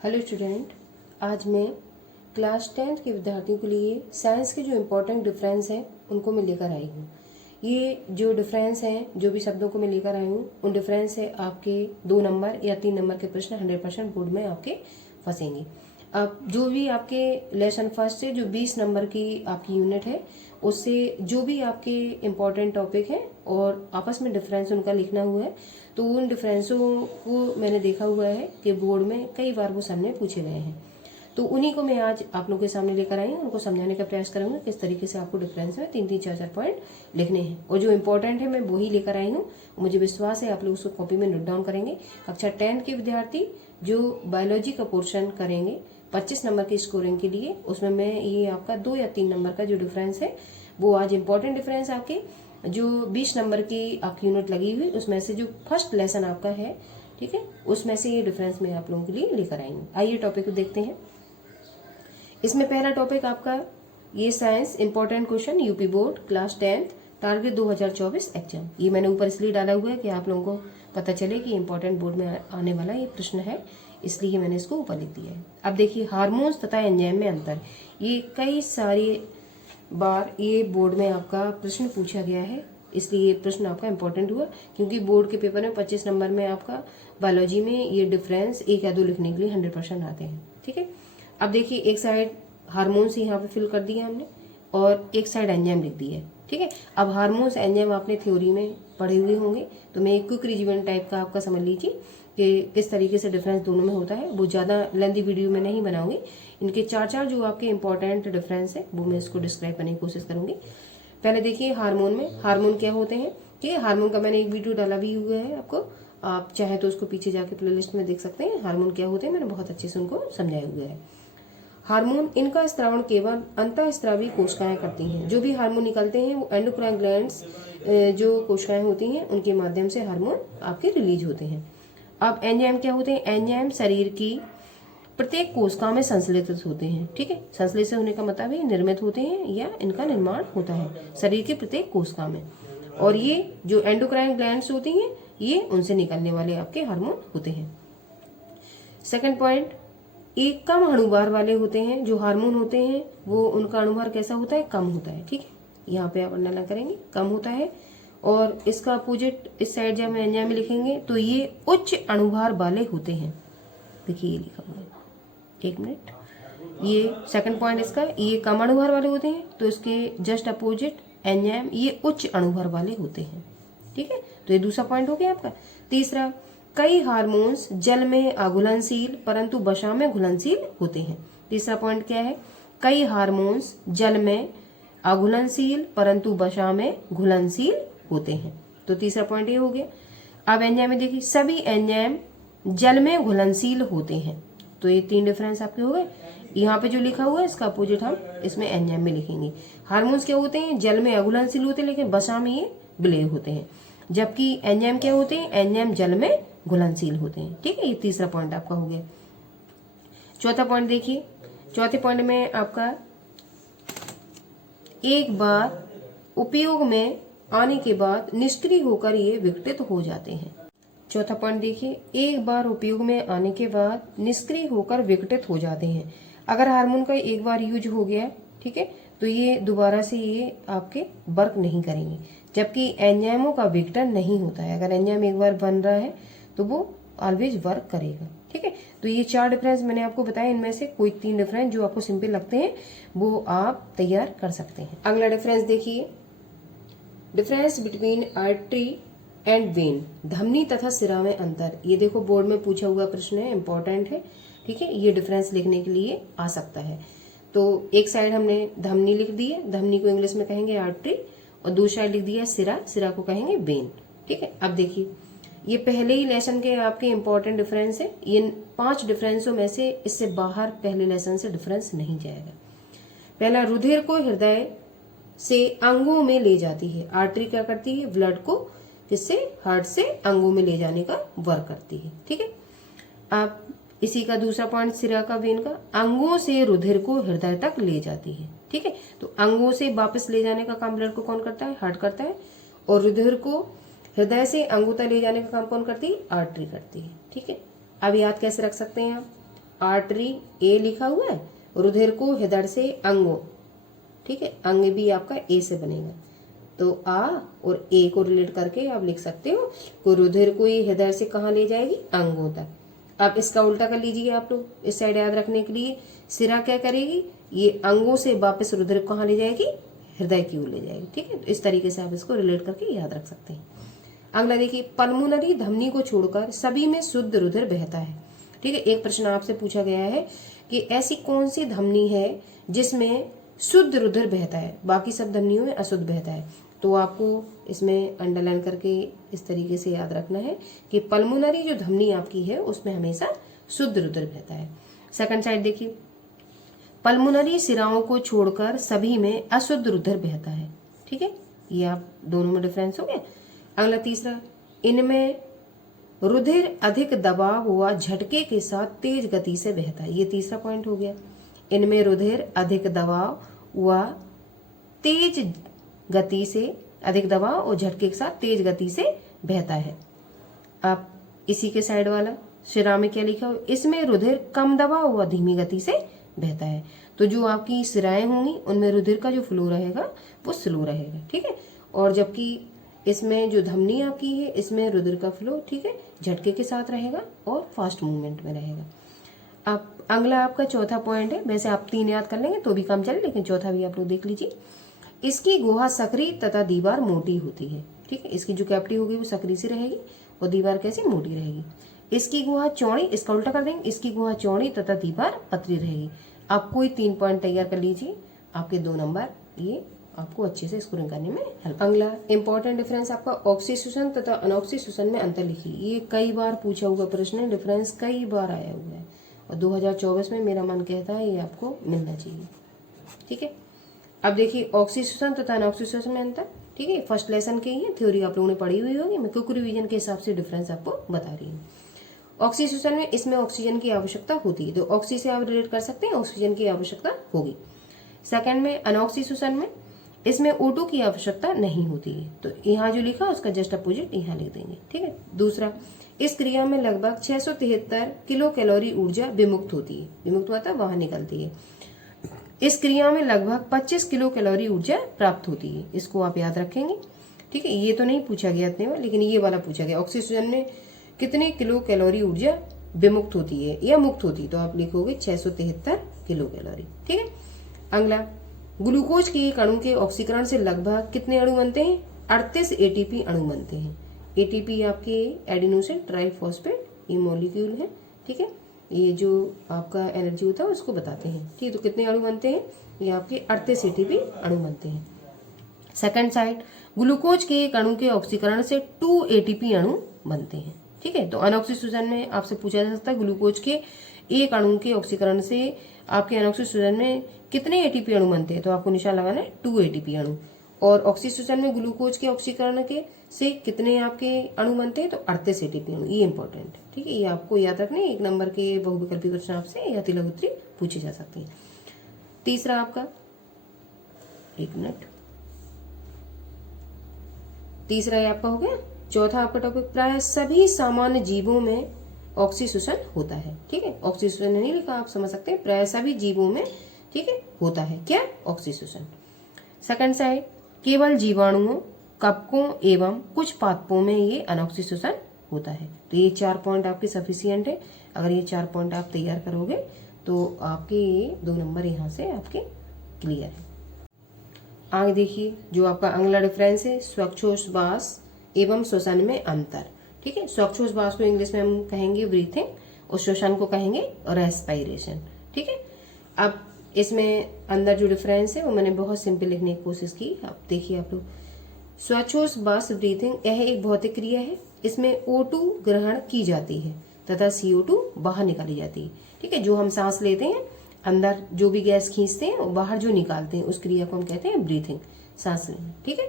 Hello student, आज मैं class 10th के विद्यार्थियों के लिए साइंस के जो इम्पोर्टेंट डिफरेंस हैं उनको मैं लेकर आई हूँ। ये जो डिफरेंस हैं, जो भी शब्दों को मैं लेकर आई हूँ, उन डिफरेंस से आपके 2 नंबर या 3 नंबर के प्रश्न 100% बोर्ड में आपके फंसेंगे। अब जो भी आपके लेसन फर्स्ट से जो 20 नंबर की आपकी यूनिट है, उससे जो भी आपके इम्पोर्टेंट टॉपिक हैं और आपस में डिफरेंस उनका लिखना हुआ है, तो उन डिफरेंसों को मैंने देखा हुआ है कि बोर्ड में कई बार वो सामने पूछे गए हैं। तो उन्हीं को मैं आज आप लोगों के सामने लेकर आई हूँ, उनको समझाने का प्रयास करूँगी किस तरीके से आपको डिफरेंस में 3-3, 4-4 पॉइंट लिखने हैं। और जो इंपॉर्टेंट है मैं वही लेकर आई हूँ। मुझे विश्वास है आप लोग उसको कॉपी में नोट डाउन करेंगे। कक्षा 10 के विद्यार्थी जो बायोलॉजी का पोर्शन करेंगे 25 नंबर की स्कोरिंग के लिए, उसमें मैं ये आपका 2 या 3 नंबर का जो डिफरेंस है वो आज इम्पोर्टेंट डिफरेंस आपके जो 20 नंबर की आपकी यूनिट लगी हुई उसमें से जो फर्स्ट लेसन आपका है, ठीक है, उसमें से ये डिफरेंस मैं आप लोगों के लिए लेकर आई हूँ। आइए टॉपिक को देखते हैं। इसमें पहला टॉपिक आपका ये science important question UP board class 10th target 2024 exam. ये मैंने ऊपर इसलिए डाला हुआ है कि आप लोगों को पता चले कि इंपॉर्टेंट बोर्ड में आने वाला ये प्रश्न है, इसलिए मैंने इसको ऊपर लिख दिया है। अब देखिए, हार्मोन्स तथा एंजाइम में अंतर, ये कई सारी बार ये बोर्ड में आपका प्रश्न पूछा गया है, इसलिए ये प्रश्न आपका इंपॉर्टेंट हुआ, क्योंकि बोर्ड के पेपर में 25 नंबर में आपका बायोलॉजी में ये डिफरेंस 1 या 2 लिखने के लिए 100% आते हैं। ठीक है, अब देखिए, एक साइड हार्मोन्स यहाँ पे फिल कर दिया हमने और एक साइड एंजाइम लिख दी है। ठीक है, अब हार्मोन्स एंजाइम आपने थ्योरी में पढ़े हुए होंगे, तो मैं एक क्विक रिवीजन टाइप का आपका समझ लीजिए कि किस तरीके से डिफरेंस दोनों में होता है। वो ज़्यादा लेंथी वीडियो में नहीं बनाऊंगी, इनके 4 जो आपके इंपॉर्टेंट डिफरेंस है वो मैं इसको डिस्क्राइब करने की कोशिश करूंगी। पहले देखिए, हार्मोन में हार्मोन क्या होते हैं। ठीक है, हार्मोन का मैंने एक वीडियो डाला भी हुआ है आपको, आप चाहे तो उसको पीछे जाके प्लेलिस्ट में देख सकते हैं। हार्मोन क्या होते हैं मैंने बहुत अच्छे से उनको समझाया हुआ है। हार्मोन, इनका स्त्रावण केवल अंतःस्रावी कोशिकाएं करती हैं। जो भी हार्मोन निकलते हैं वो एंडोक्राइन ग्लैंड्स जो कोशिकाएं होती हैं उनके माध्यम से हार्मोन आपके रिलीज होते हैं। अब एंजाइम क्या होते हैं। एंजाइम शरीर की प्रत्येक कोशिका में संश्लेषित होते हैं। ठीक है, संश्लेषित होने का मतलब है निर्मित होते हैं या इनका निर्माण होता है शरीर के प्रत्येक कोशिका में। और ये जो एंडोक्राइन ग्लैंड्स होती हैं ये उनसे निकलने वाले आपके हार्मोन होते हैं। सेकंड पॉइंट, एक कम अणुभार वाले होते हैं जो हार्मोन होते हैं, वो उनका अणुभार कैसा होता है, कम होता है। ठीक है, यहाँ पे आप अंडरलाइन करेंगे, कम होता है। और इसका अपोजिट इस साइड जब हम एंजाइम में लिखेंगे तो ये उच्च अणुभार वाले होते हैं। देखिए ये लिखा हुआ है, एक मिनट, ये सेकंड पॉइंट इसका, ये कम अणुभार वाले होते हैं, तो इसके जस्ट अपोजिट एंजाइम ये उच्च अणुभार वाले होते हैं। ठीक है, तो ये दूसरा पॉइंट हो गया आपका। तीसरा, कई हार्मोन्स जल में अघुलनशील परंतु वसा में घुलनशील होते हैं। तीसरा पॉइंट क्या है, कई हार्मोन्स जल में अघुलनशील परंतु वसा में घुलनशील होते हैं। तो तीसरा पॉइंट ये हो गया। अब एंजाइम में देखिए, सभी एंजाइम जल में घुलनशील होते हैं। तो ये 3 डिफरेंस आपके हो गए। यहाँ पे जो लिखा हुआ है इसका अपोजिट हम इसमें एंजाइम में लिखेंगे। हार्मोन्स क्या होते हैं, जल में अघुलनशील होते हैं लेकिन वसा में ये विलेय होते हैं, जबकि एंजाइम क्या होते हैं, एंजाइम जल में घुलनशील होते हैं। ठीक है, ये तीसरा पॉइंट आपका हो गया। चौथा पॉइंट देखिए, चौथे पॉइंट में आपका एक बार उपयोग में आने के बाद निष्क्रिय होकर ये विघटित हो जाते हैं। चौथा पॉइंट देखिए, एक बार उपयोग में आने के बाद निष्क्रिय होकर विघटित हो जाते हैं। अगर हार्मोन का एक बार यूज हो गया, ठीक है, तो ये दोबारा से ये आपके वर्क नहीं करेंगे, जबकि एंजाइमों का विघटन नहीं होता है। अगर एंजाइम एक बार बन रहा है तो वो ऑलवेज वर्क करेगा। ठीक है, तो ये 4 डिफरेंस मैंने आपको बताया, इनमें से कोई 3 डिफरेंस जो आपको सिंपल लगते हैं वो आप तैयार कर सकते हैं। अगला डिफरेंस देखिए, difference between artery and when, धमनी तथा सिरा में अंतर। ये देखो बोर्ड में पूछा हुआ प्रश्न है, इंपॉर्टेंट है। ठीक है, ये डिफरेंस लिखने के लिए आ सकता है। तो एक साइड हमने धमनी लिख दी है, धमनी को इंग्लिश में कहेंगे आर्टरी, और दूसरी साइड लिख दिया सिरा, सिरा को कहेंगे वेन। ठीक है, अब देखिए, ये पहले ही लेसन के आपके इंपॉर्टेंट डिफरेंस है। ये 5 डिफरेंसों में से इससे बाहर पहले लेसन से डिफरेंस नहीं जाएगा। पहला, रुधिर को हृदय से अंगों में ले जाती है। आर्टरी क्या करती है, ब्लड को किससे, हार्ट से अंगों में ले जाने का वर्क करती है। ठीक है, अब इसी का दूसरा पॉइंट सिरा का, वेन का, अंगों से रुधिर को हृदय तक ले जाती है। ठीक है, तो अंगों से वापस ले जाने का काम ब्लड को कौन करता है, हार्ट करता है, और रुधिर को हृदय से अंगों तक ले जाने का काम कौन करती है, आर्टरी करती है। ठीक है, अब याद कैसे रख सकते हैं आप, आर्टरी ए लिखा हुआ है, रुधिर को हृदय से अंगों, ठीक है, अंग भी आपका ए से बनेगा, तो आ और ए को रिलेट करके आप लिख सकते हो कि रुधिर को ये हृदय से कहाँ ले जाएगी, अंगों तक। अब इसका उल्टा कर लीजिए आप लोग, इस साइड याद रखने के लिए सिरा क्या करेगी, ये अंगों से वापस रुधिर को कहाँ ले जाएगी, हृदय की ओर ले जाएगी, ठीक है। तो इस तरीके से आप इसको रिलेट करके याद रख सकते हैं। अगला देखिए, पल्मोनरी धमनी को छोड़कर सभी में शुद्ध रुधिर बहता है, ठीक है। एक प्रश्न आपसे पूछा गया है कि ऐसी कौन सी धमनी है जिसमें शुद्ध रुधिर बहता है, बाकी सब धमनियों में अशुद्ध बहता है। तो आपको इसमें अंडरलाइन करके इस तरीके से याद रखना है कि पल्मोनरी जो धमनी आपकी है उसमें हमेशा शुद्ध रुधिर बहता है। सेकंड साइड देखिए, पल्मोनरी सिराओं को छोड़कर सभी में अशुद्ध रुधिर बहता है, ठीक है। ये आप दोनों में डिफरेंस हो गया। अगला तीसरा, इनमें रुधिर अधिक दबाव व झटके के साथ तेज गति से बहता है, ये तीसरा पॉइंट हो गया। इनमें रुधिर अधिक दबाव व तेज गति से, अधिक दबाव और झटके के साथ तेज गति से बहता है। आप इसी के साइड वाला शिरा में क्या लिखा हो, इसमें रुधिर कम दबाव व धीमी गति से बहता है। तो जो आपकी सिराएं होंगी उनमें रुधिर का जो फ्लो रहेगा वो स्लो रहेगा, ठीक है। और जबकि इसमें जो धमनी आपकी है इसमें रुधिर का फ्लो, ठीक है, झटके के साथ रहेगा और फास्ट मूवमेंट में रहेगा। अब अगला आपका चौथा पॉइंट है, वैसे आप 3 याद कर लेंगे तो भी काम चले, लेकिन चौथा भी आप लोग देख लीजिए। इसकी गुहा सकरी तथा दीवार मोटी होती है, ठीक है। इसकी जो कैविटी होगी वो सकरी सी रहेगी और दीवार कैसे, मोटी रहेगी। इसकी गुहा चौड़ी, इसका उल्टा कर देंगे, इसकी गुहा चौड़ी तथा दीवार पतली रहेगी। आप कोई 3 पॉइंट तैयार कर लीजिए, आपके 2 नंबर ये आपको अच्छे से स्कोरिंग करने में हेल्प। अगला इंपॉर्टेंट डिफरेंस आपका ऑक्सीसोशन तथा अनऑक्सीसोशन में अंतर लिखिए। ये कई बार पूछा हुआ प्रश्न है, डिफरेंस कई बार आया हुआ है और 2024 में मेरा मन कहता है ये आपको मिलना चाहिए, ठीक है। अब देखिए, ऑक्सीसोशन तथा अनऑक्सीसोशन में अंतर, ठीक है। फर्स्ट लेसन के ही है, थ्योरी आप लोगों ने पढ़ी हुई होगी, मैं क्विक रिवीजन के हिसाब से डिफरेंस आपको बता रही हूँ। ऑक्सीसोशन में इसमें ऑक्सीजन की आवश्यकता होती है, तो ऑक्सी से आप रिलेट कर सकते हैं, ऑक्सीजन की आवश्यकता होगी। सेकंड में अनऑक्सीसोशन में इसमें O2 की आवश्यकता नहीं होती है, तो यहाँ जो लिखा उसका जस्ट अपोजिट यहाँ लिख देंगे, ठीक है। दूसरा, इस क्रिया में लगभग 673 किलो कैलोरी ऊर्जा विमुक्त होती है, विमुक्त मतलब बाहर निकलती है। इस क्रिया में लगभग 25 किलो कैलोरी ऊर्जा प्राप्त होती है, इसको आप याद रखेंगे, ठीक है। ये तो नहीं पूछा गया इतने में, लेकिन ये वाला पूछा गया, ऑक्सीजन में कितने किलो कैलोरी ऊर्जा विमुक्त होती है या मुक्त होती है, तो आप लिखोगे 673 किलो कैलोरी, ठीक है। अगला, ग्लूकोज के एक अणु के ऑक्सीकरण से लगभग कितने अणु बनते हैं, 38 एटीपी अणु बनते हैं। एटीपी आपके एडिनोसिन ट्राइफॉस्फेट ये मॉलिक्यूल है, ठीक है। ये जो आपका एनर्जी होता है उसको बताते हैं, ठीक है। तो कितने अणु बनते हैं, ये आपके 38 एटीपी अणु बनते हैं। सेकंड साइड, ग्लूकोज के एक अणु के ऑक्सीकरण से 2 एटीपी अणु बनते हैं, ठीक है। तो अनऑक्सीसोशन में आपसे पूछा जा सकता है ग्लूकोज के एक अणु के ऑक्सीकरण से आपके अनऑक्सीसोशन में कितने एटीपी अणु बनते हैं, तो आपको निशान लगाना है 2 एटीपी अणु। और ऑक्सीसोशन में ग्लूकोज के ऑक्सीकरण के से कितने आपके अणु बनते हैं, तो 38 एटीपी अणु, ये इंपॉर्टेंट है, ठीक है। ये आपको याद रखना है, 1 नंबर के बहुविकल्पी प्रश्न आपसे या तिलक उत्तरी पूछे जा सकते हैं। तीसरा आपका, 1 मिनट, तीसरा ये आपका हो गया। चौथा आपका टॉपिक, प्राय सभी सामान्य जीवों में ऑक्सीसोशन होता है, ठीक है। ऑक्सीसोशन नहीं लिखा, आप समझ सकते हैं, प्राय सभी जीवों में, ठीक है, होता है क्या, ऑक्सीसोशन। सेकंड साइड, केवल जीवाणुओं, कवकों एवं कुछ पादपों में ये अनऑक्सीसोशन होता है। तो ये 4 पॉइंट आपके सफिशियंट है, अगर ये 4 पॉइंट आप तैयार करोगे तो आपके ये 2 नंबर यहाँ से आपके क्लियर है। आगे देखिए, जो आपका अगला डिफरेंस है, श्वासोच्छ्वास एवं श्वसन में अंतर, ठीक है। श्वासोच्छ्वास को इंग्लिश में हम कहेंगे ब्रीथिंग और श्वसन को कहेंगे रेस्पिरेशन, ठीक है। अब इसमें अंदर जो डिफरेंस है वो मैंने बहुत सिंपल लिखने की कोशिश की। अब देखिए आप लोग, श्वासोच्छ्वास ब्रीथिंग यह एक भौतिक क्रिया है, इसमें O2 ग्रहण की जाती है तथा CO2 बाहर निकाली जाती है, ठीक है। जो हम सांस लेते हैं, अंदर जो भी गैस खींचते हैं और बाहर जो निकालते हैं, उस क्रिया को हम कहते हैं ब्रीथिंग, सांस लेना, ठीक है।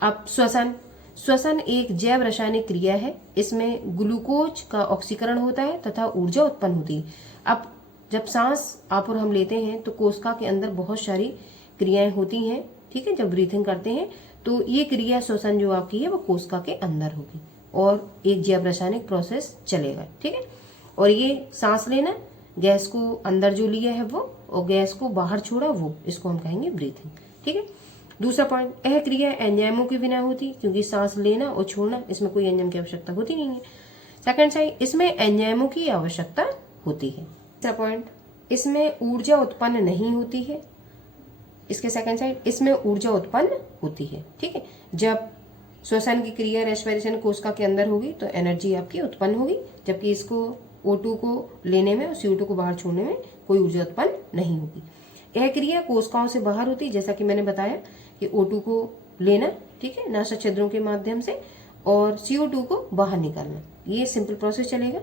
अब श्वसन, श्वसन एक जैव रासायनिक क्रिया है, इसमें ग्लूकोज का ऑक्सीकरण होता है तथा ऊर्जा उत्पन्न होती है। अब जब सांस आप और हम लेते हैं तो कोशिका के अंदर बहुत सारी क्रियाएं होती हैं, ठीक है। जब ब्रीथिंग करते हैं तो ये क्रिया श्वसन जो आपकी है वो कोशिका के अंदर होगी और एक जैव रासायनिक प्रोसेस चलेगा, ठीक है। और ये सांस लेना गैस को अंदर जो लिया है वो और गैस को बाहर छोड़ा वो, इसको हम कहेंगे ब्रीथिंग। ठीक है। दूसरा पॉइंट, यह क्रिया एंजाइमों के बिना होती, क्योंकि सांस लेना और छोड़ना इसमें कोई एंजाइम की आवश्यकता होती नहीं है। सेकंड साइड, इसमें एंजाइमों की आवश्यकता होती है। तीसरा पॉइंट, इसमें ऊर्जा उत्पन्न नहीं होती है। इसके सेकंड साइड, इसमें ऊर्जा उत्पन्न होती है। ठीक है। जब श्वसन की क्रिया रेस्पिरेशन कोशिका के अंदर होगी तो एनर्जी आपकी उत्पन्न होगी, जबकि इसको O2 को लेने में और CO2 को बाहर छोड़ने में कोई ऊर्जा उत्पन्न नहीं होगी। यह क्रिया कोशिकाओं से बाहर होती है, जैसा कि मैंने बताया कि O2 को लेना, ठीक है, नासा छिद्रों के माध्यम से, और CO2 को बाहर निकालना, ये सिंपल प्रोसेस चलेगा।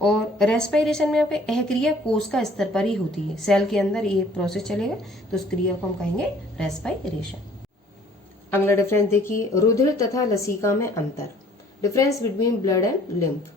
और रेस्पिरेशन में आपके यह क्रिया कोशिका स्तर पर ही होती है, सेल के अंदर ये प्रोसेस चलेगा, तो उस क्रिया को हम कहेंगे रेस्पिरेशन। अगला डिफरेंस देखिए, रुधिर तथा लसिका में अंतर। Difference between blood and lymph.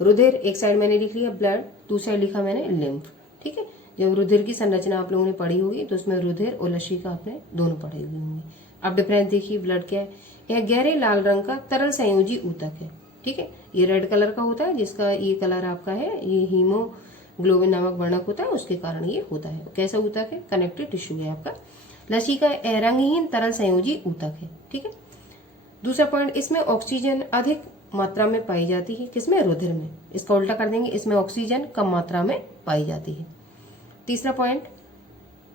रुधिर एक साइड मैंने लिख लिया, ब्लड दूसरी साइड लिखा मैंने लिम्फ। ठीक है। जब रुधिर की संरचना आप लोगों ने पढ़ी होगी तो उसमें रुधिर और लसिका आपने दोनों पढ़े हुए होंगे। अब डिफरेंस देखिए, ब्लड क्या है, यह गहरे लाल रंग का तरल संयोजी ऊतक है। ठीक है। ये रेड कलर का होता है, जिसका ये कलर आपका है, ये हीमोग्लोबिन नामक वर्णक होता है, उसके कारण ये होता है। कैसा ऊतक है, कनेक्टिव टिश्यू है आपका। लसिका रंगहीन तरल संयोजी ऊतक है। ठीक है। दूसरा पॉइंट, इसमें ऑक्सीजन अधिक मात्रा में पाई जाती है, किसमें, रुधिर में। इसका उल्टा कर देंगे, इसमें ऑक्सीजन कम मात्रा में पाई जाती है। तीसरा पॉइंट,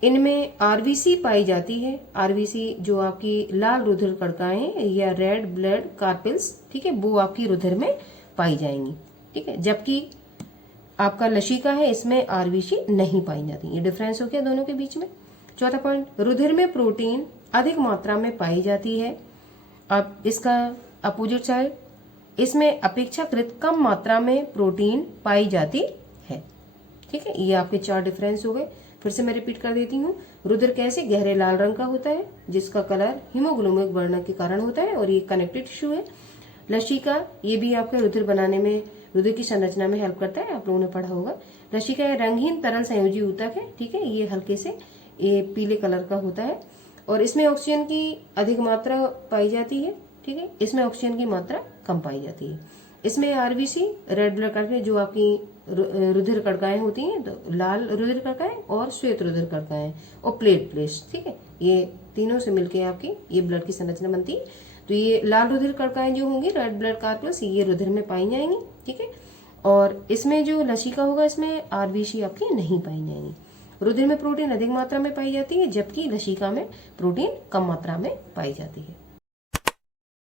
इनमें आरबीसी पाई जाती है। आरबीसी जो आपकी लाल रुधिर कणिकाएं या रेड ब्लड कार्पेल्स, ठीक है, वो आपकी रुधिर में पाई जाएंगी। ठीक है। जबकि आपका लसिका है, इसमें आरबीसी नहीं पाई जाती। ये डिफरेंस हो गया दोनों के बीच में। चौथा पॉइंट, रुधिर में प्रोटीन अधिक मात्रा में पाई जाती है। अब इसका अपोजिट साइड, इसमें अपेक्षाकृत कम मात्रा में प्रोटीन पाई जाती है। ठीक है। ये आपके 4 डिफरेंस हो गए। फिर से मैं रिपीट कर देती हूँ। रुधिर कैसे, गहरे लाल रंग का होता है, जिसका कलर हीमोग्लोबिन वर्णक के कारण होता है, और ये कनेक्टिव टिश्यू है। लसिका, ये भी आपके रुधिर बनाने में, रुधिर की संरचना में हेल्प करता है, आप लोगों ने पढ़ा होगा। लसिका रंगहीन तरल संयोजी ऊतक है। ठीक है। ये हल्के से ये पीले कलर का होता है, और इसमें ऑक्सीजन की अधिक मात्रा पाई जाती है। ठीक है। इसमें ऑक्सीजन की मात्रा कम पाई जाती है। इसमें आरबीसी, रेड ब्लड कणिकाएं, जो आपकी रुधिर कणिकाएं होती हैं, तो लाल रुधिर कणिकाएं और श्वेत रुधिर कणिकाएं और प्लेटलेट्स। ठीक है। ये तीनों से मिलके आपकी ये ब्लड की संरचना बनती है। तो ये लाल रुधिर कणिकाएं जो होंगी, रेड ब्लड कार्पेल्स, ये रुधिर में पाई जाएंगी। ठीक है। और इसमें जो लसिका होगा, इसमें आरबीसी आपकी नहीं पाई जाएंगी। रुधिर में प्रोटीन अधिक मात्रा में पाई जाती है, जबकि लसिका में प्रोटीन कम मात्रा में पाई जाती है।